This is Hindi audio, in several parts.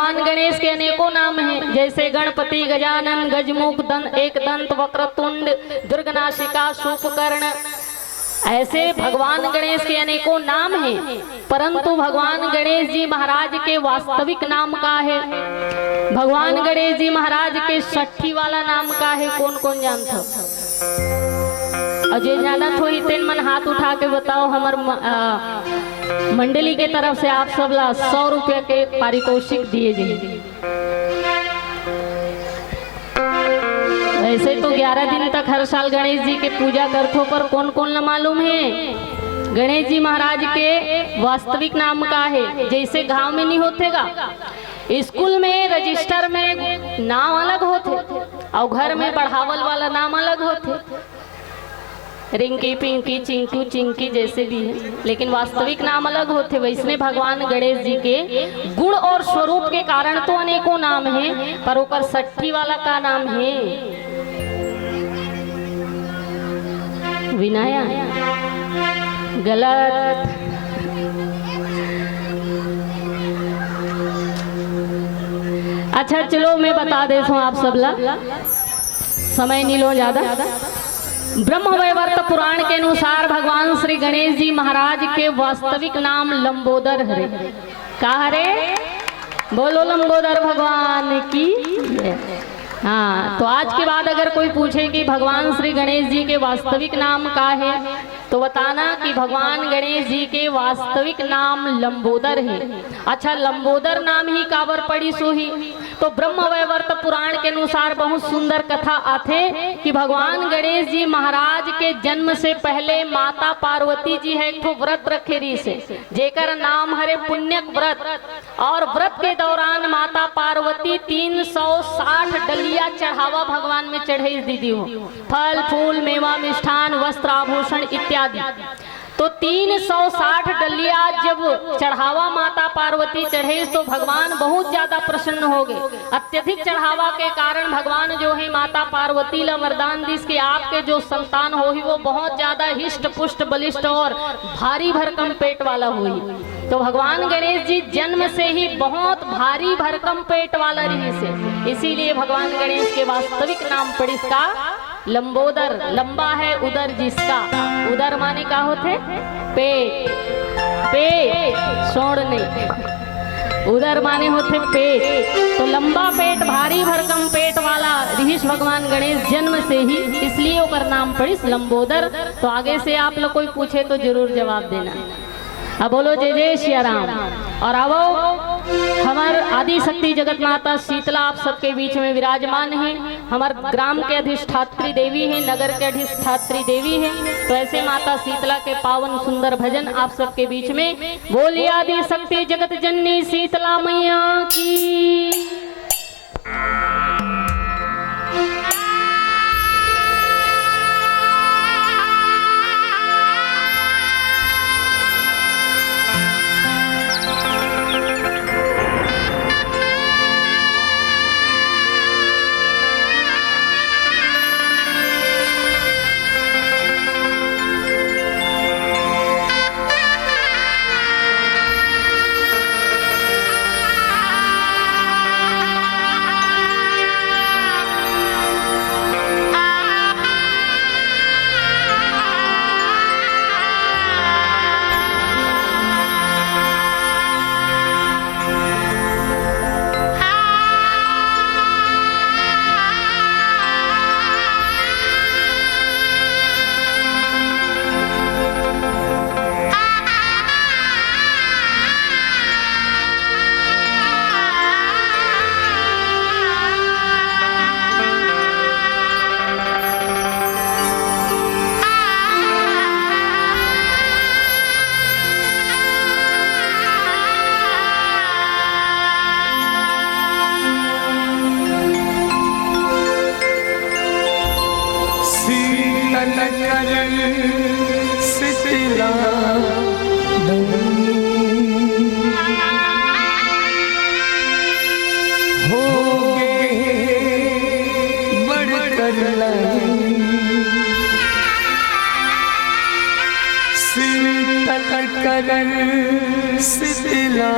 भगवान गणेश के अनेकों नाम हैं, जैसे गणपति, गजानन, गजमुख, एक दंत, वक्रतुंड, दुर्गनाशिका, शूलकर्ण। ऐसे भगवान गणेश के अनेकों नाम हैं, परंतु भगवान गणेश जी महाराज के वास्तविक नाम का है? भगवान गणेश जी महाराज के छठी वाला नाम का है? कौन कौन जानता? और जे जानत हो तेन मन हाथ उठा के बताओ। हमार मंडली के तरफ से आप सब ला 100 रुपया के पारितोषिक दिए जाए। ऐसे तो 11 दिन तक हर साल गणेश जी के पूजा करथो, पर कौन कौन न मालूम है गणेश जी महाराज के वास्तविक नाम का है? जैसे गांव में नहीं होतेगा, स्कूल में रजिस्टर में नाम अलग होते और घर में बढ़ावल वाला नाम अलग होते, रिंकी, पिंकी, चिंकू, चिंकी जैसे भी है, लेकिन वास्तविक नाम अलग होते। वैसने भगवान गणेश जी के गुण और स्वरूप के कारण तो अनेकों नाम हैं, पर ओकर छठी वाला का नाम है? विनाया? गलत। अच्छा चलो मैं बता देता हूँ आप सब ला, समय नहीं लो ज्यादा। ब्रह्मवैवर्त पुराण के अनुसार भगवान श्री गणेश जी महाराज के वास्तविक नाम लंबोदर हरे। का हरे? बोलो लंबोदर भगवान की। हाँ, तो आज के बाद अगर कोई पूछे कि भगवान श्री गणेश जी के वास्तविक नाम का है, तो बताना कि भगवान गणेश जी के वास्तविक नाम लंबोदर है। अच्छा, लंबोदर नाम ही काबर पड़ी सोही? तो ब्रह्मवैवर्त पुराण के अनुसार बहुत सुंदर कथा आथे कि भगवान गणेश जी महाराज के जन्म से पहले माता पार्वती जी है एक व्रत रखे रही से, जेकर नाम हरे पुण्यक व्रत। और व्रत के दौरान माता पार्वती 360 डलिया चढ़ावा भगवान में चढ़े दीदी हो, फल फूल, मेवा, मिष्ठान, वस्त्र, आभूषण इत्यादि। तो 360 डलिया जब चढ़ावा माता पार्वती चढ़े तो भगवान बहुत ज्यादा प्रसन्न हो गए। अत्यधिक चढ़ावा के कारण भगवान जो है माता पार्वती ला वरदान दिस कि आपके जो संतान हो ही वो बहुत ज्यादा हिष्ट पुष्ट बलिष्ठ और भारी भरकम पेट वाला हुई। तो भगवान गणेश जी जन्म से ही बहुत भारी भरकम पेट वाला रही से, इसीलिए भगवान गणेश के वास्तविक नाम पड़ी इसका लंबोदर। लंबा है उदर जिसका, उदर माने का होते? पेट। पेट छोड़ने, उदर माने होते पेट। तो लंबा पेट, भारी भरकम पेट वाला ऋषि भगवान गणेश जन्म से ही, इसलिए ओकर नाम पड़ी लंबोदर। तो आगे से आप लोग कोई पूछे तो जरूर जवाब देना। अब बोलो जय जय श्री राम। और अब हमार आदि शक्ति जगत माता शीतला आप सबके बीच में विराजमान है। हमार ग्राम के अधिष्ठात्री देवी है, नगर के अधिष्ठात्री देवी है। तो ऐसे माता शीतला के पावन सुंदर भजन आप सबके बीच में। बोलिए आदि शक्ति जगत जननी शीतला मैया की। शीतल शीतला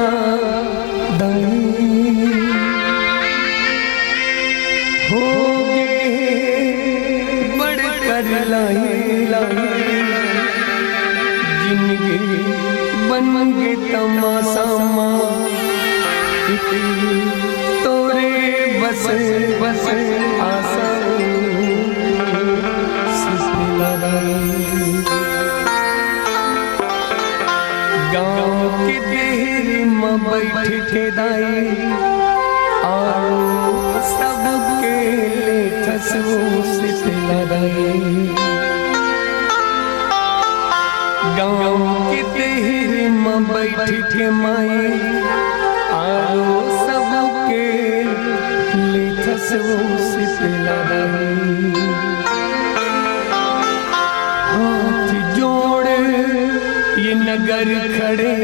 तोरे बस बस आसा गाँव के देरी में बैठ के दाई आओ सबके ठसो से लड़ाई गाँव के देरी में बैठ के माई आओ सबके ठसो से लड़ाई हाथ जोड़े ये नगर खड़े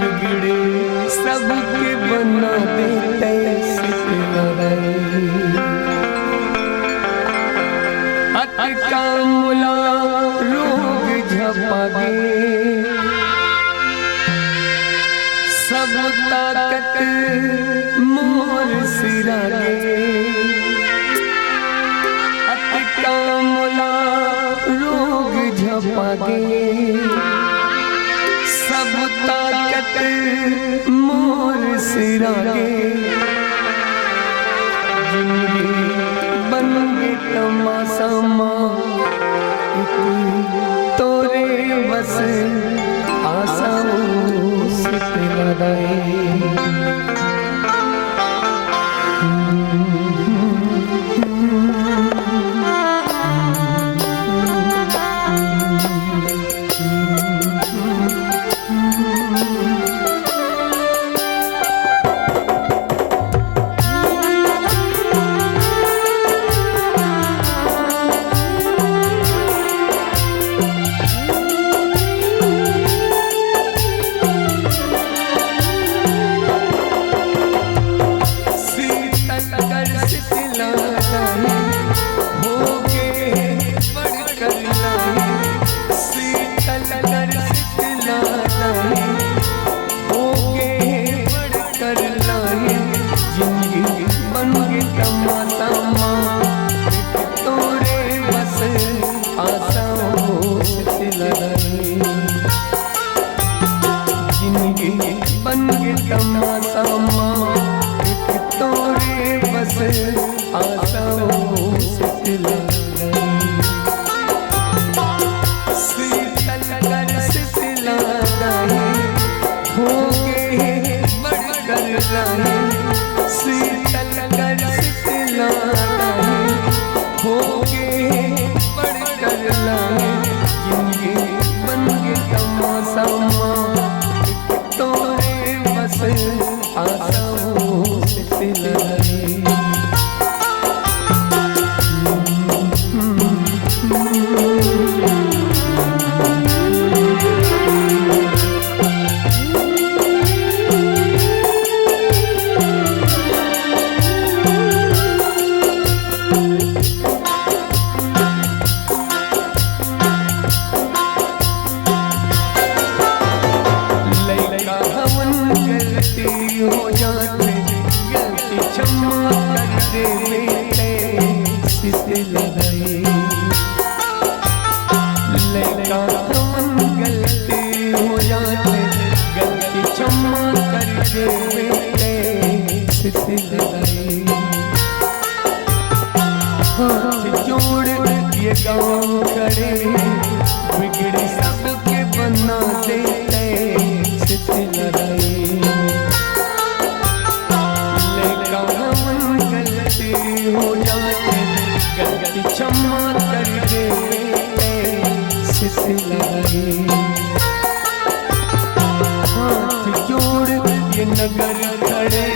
बिगड़े सबके बना देते अटका मुला रोग झपा गे सब ताकत मोर सिरा गे अटका मुला रोग झपा गे सब ताकत मोर सिरा गे जिंदगी बन गे तमाशा तोरे बस आसाओं से लड़ाई गाँव खड़े बिगड़ी सबके बना देते लड़ाई लेका हम गलती हो जाते गलती क्षमा कर देते लड़ाई हाथ जोड़ ये नगर खड़े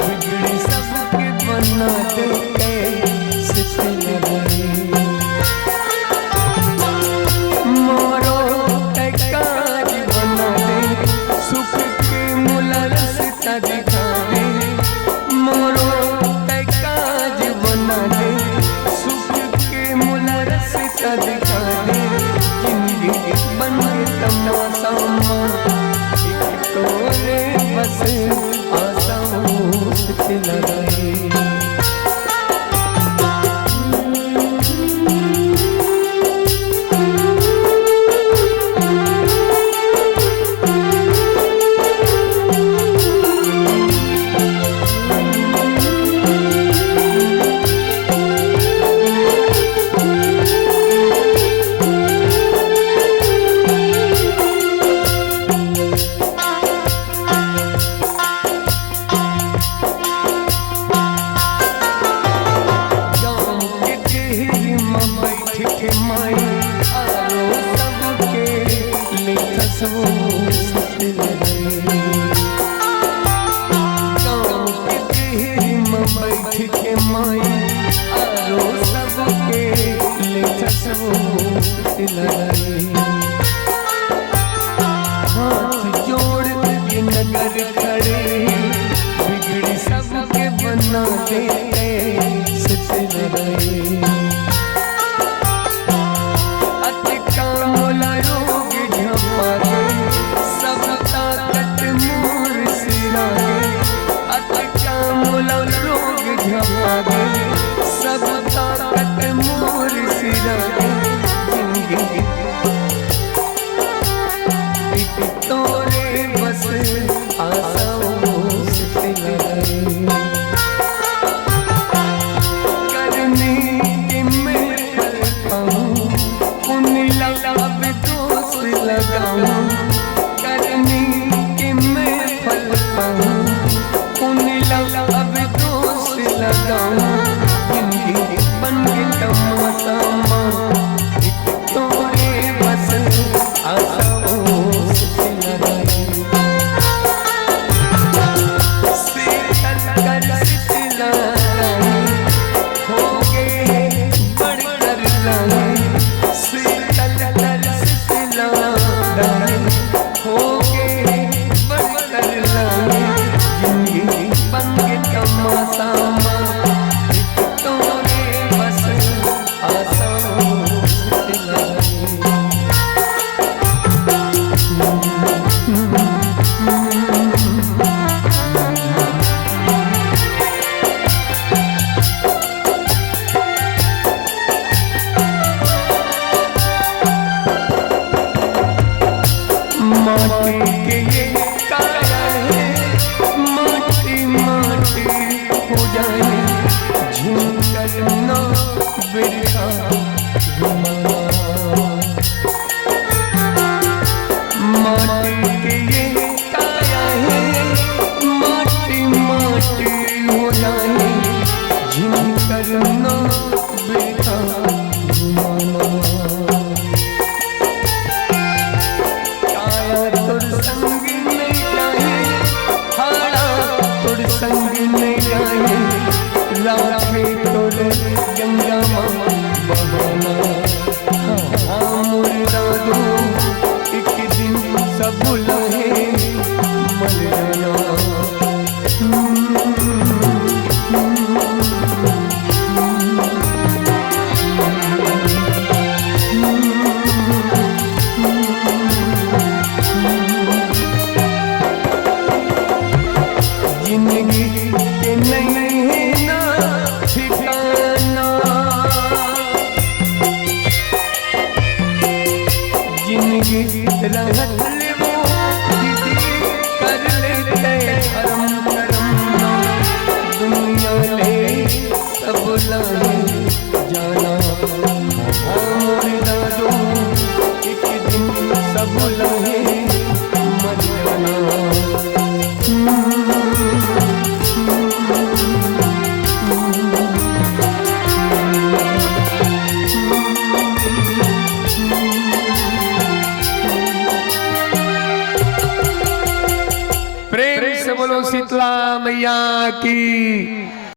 बिगड़ी सबके बना देते लड़ाई न भागे सब ताकत मोर सिरागे जिंदगी एक तोरे बस आसाओं से लगाए करने के मैं करता हूँ उन लब दोष लगाऊं करने के मैं फलता हूँ उन लब दोष लगाऊं जिंदगी बन के तमाशा एक तोरे बस आसाओं से लगाए से कर सिला हो गए बढ़कर लाए से कर सिला हो गए बढ़कर लाए जिंदगी बन के तमाशा एक तोरे बस आसाओं से लगाए माटी के ये काया है माटी माटी हो जाए झुमकर ना बिरहा माटी के ये काया है माटी माटी हो जाए झुमकर ना बिरहा संग में जाए हाड़ा तुर संग में जाए राखे तुर गंगा माँ बहाना हाँ मुर्दा दो एक दिन सब लहे मर जाना जिंदगी के नहीं है ना ठिकाना जिंदगी रहत ले वो दीदी कर लेते हरम करम ना दुनिया ले सब लहे जाना मोर दादू एक दिन सब लहे मर जाना प्रेम से बोलो शीतला मैया की